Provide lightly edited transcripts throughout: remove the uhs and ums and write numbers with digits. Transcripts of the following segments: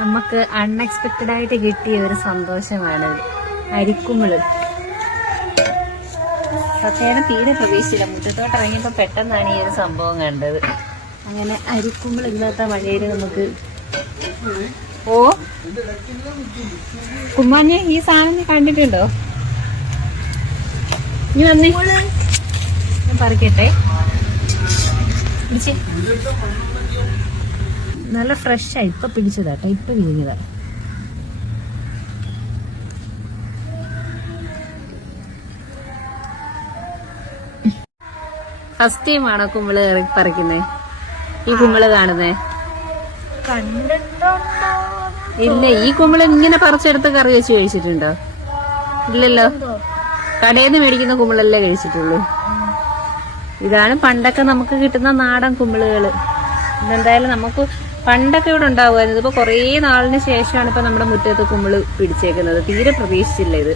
നമുക്ക് അൺഎക്സ്പെക്റ്റഡ് ആയിട്ട് കിട്ടിയ ഒരു സന്തോഷമാണ് അരിക്കുമ്പിള്. സത്യേന തീരെ പ്രതീക്ഷിച്ചില്ല. മുറ്റത്തോട്ട് ഇറങ്ങിയപ്പോൾ പെട്ടെന്നാണ് ഈ ഒരു സംഭവം കണ്ടത്. അങ്ങനെ അരിക്കുമ്പിൾ ഇന്നത്തെ മഴയിൽ നമുക്ക് ഓ കുമ്മാഞ്ഞ ഈ സാധനം കണ്ടിട്ടുണ്ടോ? ഇനി വന്നേ ഞാൻ പറിക്കട്ടെ. നല്ല ഫ്രഷാ, ഇപ്പൊ പിടിച്ചതാട്ടോ, ഇപ്പൊ വിരിഞ്ഞതാ. ഫസ്റ്റ് ടൈമാണോ കുമ്പിള് പറിക്കുന്നേ? ഈ കുമ്പിള് കാണുന്നേ? ഇല്ല. ഈ കുമ്പിള് ഇങ്ങനെ പറിച്ചെടുത്ത് കറി വെച്ച് കഴിച്ചിട്ടുണ്ടോ? ഇല്ലല്ലോ. കടയിൽ നിന്ന് മേടിക്കുന്ന കുമ്പിളല്ലേ കഴിച്ചിട്ടുള്ളൂ. ഇതാണ് പണ്ടൊക്കെ നമുക്ക് കിട്ടുന്ന നാടൻ കുമ്പിളുകള്. ഇതെന്തായാലും നമുക്ക് പണ്ടൊക്കെ ഇവിടെ ഉണ്ടാവുമായിരുന്നു. ഇതിപ്പോ കുറേ നാളിന് ശേഷമാണ് ഇപ്പൊ നമ്മുടെ മുറ്റത്ത് കുമ്പിള് പിടിച്ചേക്കുന്നത്. തീരെ പ്രതീക്ഷിച്ചില്ല ഇത്.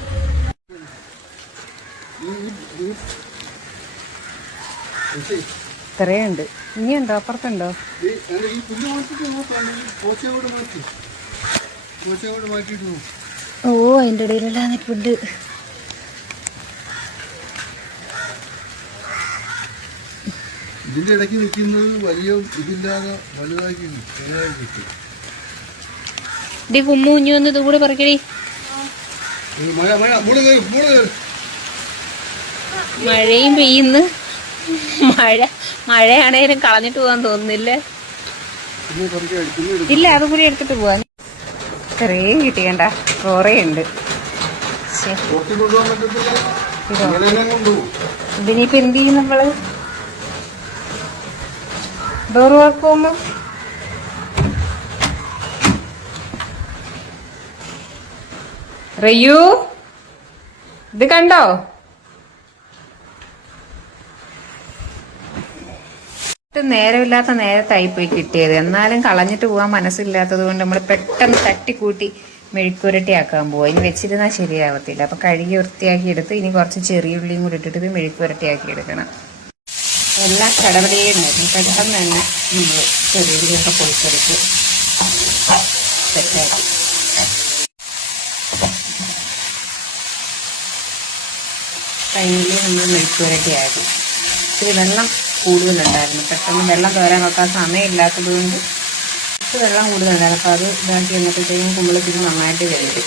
ഇത്രയുണ്ട്. ഇനിയുണ്ടോ? അപ്പുറത്തുണ്ടോ? ഓ, അതിന്റെ ഇടയിലെല്ലാം നിൽപ്പുണ്ട്. ഇതിന്റെ ഇടയ്ക്ക് നിൽക്കുന്നത് വലിയ ഇതില്ലാതെ വലുതാക്കി കുമ്മു കുഞ്ഞു വന്ന് ഇത് കൂടെ പറക്കടി. മഴയും പെയ്യുന്നു. മഴയാണേലും കളഞ്ഞിട്ട് പോകാൻ തോന്നുന്നില്ലേ? ഇല്ല, അതും കൂടി എടുത്തിട്ട് പോവാൻ. ഇത്രയും കിട്ടിയണ്ട, കുറേ ഉണ്ട്. ഇതിനിപ്പോ എന്ത് ചെയ്യും നമ്മള്? ഡോർ വർക്കുമ്പോ റയ്യൂ ഇത് കണ്ടോ? നേരമില്ലാത്ത നേരത്തായി പോയി കിട്ടിയത്. എന്നാലും കളഞ്ഞിട്ട് പോകാൻ മനസ്സില്ലാത്തത് കൊണ്ട് നമ്മൾ പെട്ടെന്ന് തട്ടിക്കൂട്ടി മെഴുക്കുരട്ടി ആക്കാൻ പോവാ. ഇനി വെച്ചിരുന്നാൽ ശരിയാവത്തില്ല. അപ്പൊ കഴുകി വൃത്തിയാക്കി എടുത്ത് ഇനി കുറച്ച് ചെറിയ ഉള്ളിയും കൂടി ഇട്ടിട്ട് ഇത് മെഴുക്കുരട്ടി ആക്കി എടുക്കണം. എല്ലാം കടപടിയായിരുന്നു. പെട്ടെന്ന് തന്നെ നമ്മൾ ചെറിയ ഉള്ളിയൊക്കെ പൊളിച്ചെടുത്ത് സെറ്റാക്കി. ഫൈനലി നമ്മൾ മെഴുക്കുരട്ടി ആക്കി. ഇത്തിരി വെള്ളം കൂടുതലുണ്ടായിരുന്നു. പെട്ടെന്ന് വെള്ളം തോരാൻ വെക്കാൻ സമയമില്ലാത്തത് കൊണ്ട് വെള്ളം കൂടുതലുണ്ടായിരുന്നു. അപ്പോൾ അത് ഇതാക്കി വന്നപ്പോഴത്തേക്കും കുമ്പിളത്തിന് നന്നായിട്ട് കഴിക്കും.